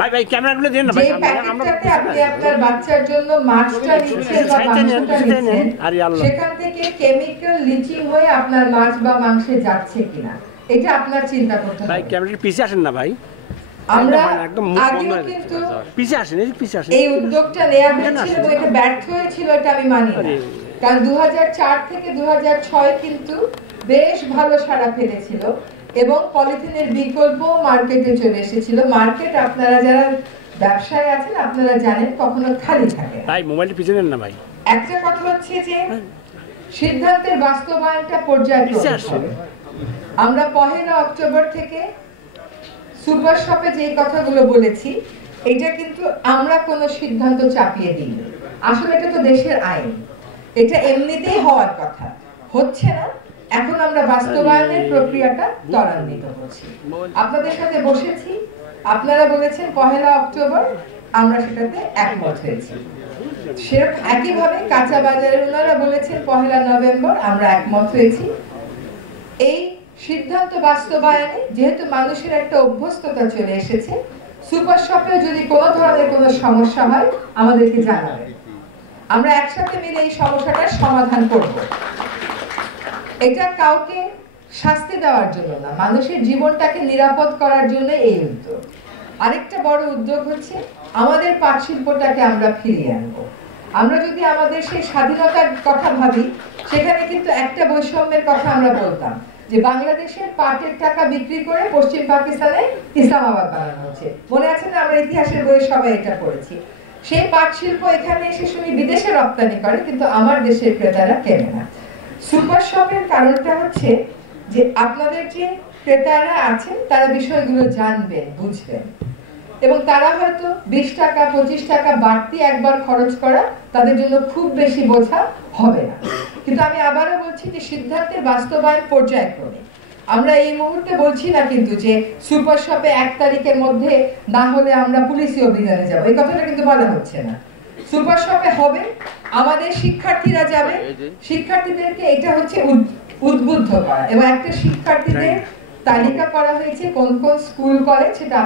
ভাই ভাই ক্যামেরাগুলো দেন না ভাই, আমরা আপনি আপনার বাচ্চার জন্য মাছটা নিচ্ছেন বা মাংসটা নিচ্ছেন, সেখান থেকে কেমিক্যাল লিচিং হয়ে আপনার মাছ বা মাংসে যাচ্ছে কিনা এটা আপনার চিন্তা করতে হবে। ভাই ক্যামেরার পিছে আসেন না ভাই, আমরা আগেও কিন্তু পিছে আসেন, পিছে আসেন। এই উদ্যোগটা নেওয়া হয়েছিল এবং এটা ব্যর্থ হয়েছিল, এটা আমি মানি না। কারণ 2004 থেকে 2006 কিন্তু বেশ ভালো সাড়া ফেলেছিল এবং পলিথিনের বিকল্প মার্কেটে চলে এসেছিল। মার্কেট আপনারা যারা ব্যবসায় আছেন আপনারা জানেন কখনো খালি থাকে না। ভাই মোবাইলটা পিছে নেন না ভাই। একটা কথা হচ্ছে যে সিদ্ধান্তের বাস্তবায়নটা পর্যায়ক্রমে হবে। আমরা 1 অক্টোবর থেকে সুপার শপে যে কথাগুলো বলেছি এটা কিন্তু আমরা কোনো সিদ্ধান্ত চাপিয়ে দিইনি। আসলে এটা তো দেশের আইন, এটা এমনিতেই হওয়ার কথা, হচ্ছে না। এখন আমরা বাস্তবায়নের প্রক্রিয়াটা ত্বরান্বিত করছি। আপনাদের সাথে বসেছি, আপনারা বলেছেন 1 অক্টোবর, আমরা সেটাতে একমত হয়েছি। সেরকম একইভাবে কাঁচা বাজারের ওনারা বলেছেন 1 নভেম্বর, আমরা একমত হয়েছি। এই সিদ্ধান্ত বাস্তবায়নে যেহেতু মানুষের একটা অভ্যস্ততা চলে এসেছে, সুপার শপেও যদি কোনো ধরনের কোনো সমস্যা হয় আমাদেরকে জানাবেন, আমরা একসাথে মিলে এই সমস্যাটার সমাধান করব। এটা কাউকে শাস্তি দেওয়ার জন্য না, মানুষের জীবনটাকে নিরাপদ করার জন্য এই উদ্যোগ। আরেকটা বড় উদ্যোগ হচ্ছে আমাদের পাট শিল্পটাকে আমরা ফিরিয়ে আনবো। আমরা যদি আমাদের সেই স্বাধীনতার কথা ভাবি, সেখানে কিন্তু একটা বৈষম্যের কথা আমরা বলতাম যে বাংলাদেশের পাটের টাকা বিক্রি করে পশ্চিম পাকিস্তানে ইসলামাবাদ বানানো হচ্ছে। মনে আছে না? আমরা ইতিহাসের বইয়ে সবাই এটা পড়েছি। সেই পাট শিল্প এখানে এসে শুনি বিদেশে রপ্তানি করে, কিন্তু আমার দেশের ক্রেতারা কেনে না। সুপার শপের কারণটা হচ্ছে যে আপনাদের যে ক্রেতারা আছেন তারা বিষয়গুলো জানবেন, বুঝবেন, এবং তারা হয়তো 20 টাকা 25 টাকা বাড়তি একবার খরচ করা তাদের জন্য খুব বেশি বোঝা হবে না। কিন্তু আমি আবারও বলছি যে সিদ্ধান্তের বাস্তবায়ন পর্যায়ক্রমে। আমরা এই মুহূর্তে বলছি না কিন্তু যে সুপার শপে 1 তারিখের মধ্যে না হলে আমরা পুলিশি অভিযানে যাব, এই কথাটা কিন্তু বলা হচ্ছে না। সুপার শপে হবে, আমাদের শিক্ষার্থীরা যাবে, শিক্ষার্থীদেরকে এটা হচ্ছে উদ্বুদ্ধ করা, এবং একটা শিক্ষার্থীদের তালিকা করা হয়েছে কোন কোন স্কুল কলেজ, সেটা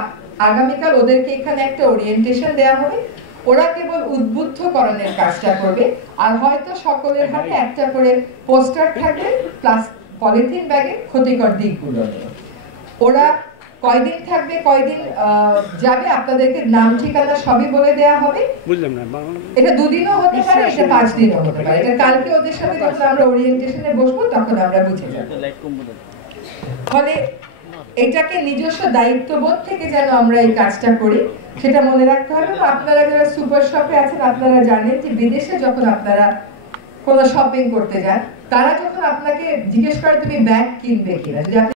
আগামীকাল ওদেরকে এখানে একটা ওরিয়েন্টেশন দেওয়া হবে। ওরা কেবল উদ্বুদ্ধকরণের কাজটা করবে, আর হয়তো সকলের হাতে একটা করে পোস্টার থাকবে প্লাস পলিথিন ব্যাগে ক্ষতিকর দিকগুলো নিয়ে। ওরা কয়দিন থাকবে, কয়দিন যাবে, আপনাদেরকে নাম ঠিকানা সবই বলে দেওয়া হবে। বুঝলাম না, এটা 2 দিনও হতে পারে, এটা 5 দিনও হতে পারে। এটা কালকে ওদের সাথে যখন আমরা ওরিয়েন্টেশনে বসবো তখন আমরা বুঝে যাব। ফলে এটাকে নিজস্ব দায়িত্ববোধ থেকে যেন আমরা এই কাজটা করি সেটা মনে রাখতে হবে। আপনারা যারা সুপার শপে আছেন আপনারা জানেন যে বিদেশে যখন আপনারা কোনো শপিং করতে যান, তারা যখন আপনাকে জিজ্ঞেস করে তুমি ব্যাগ কিনবে কিনা, যদি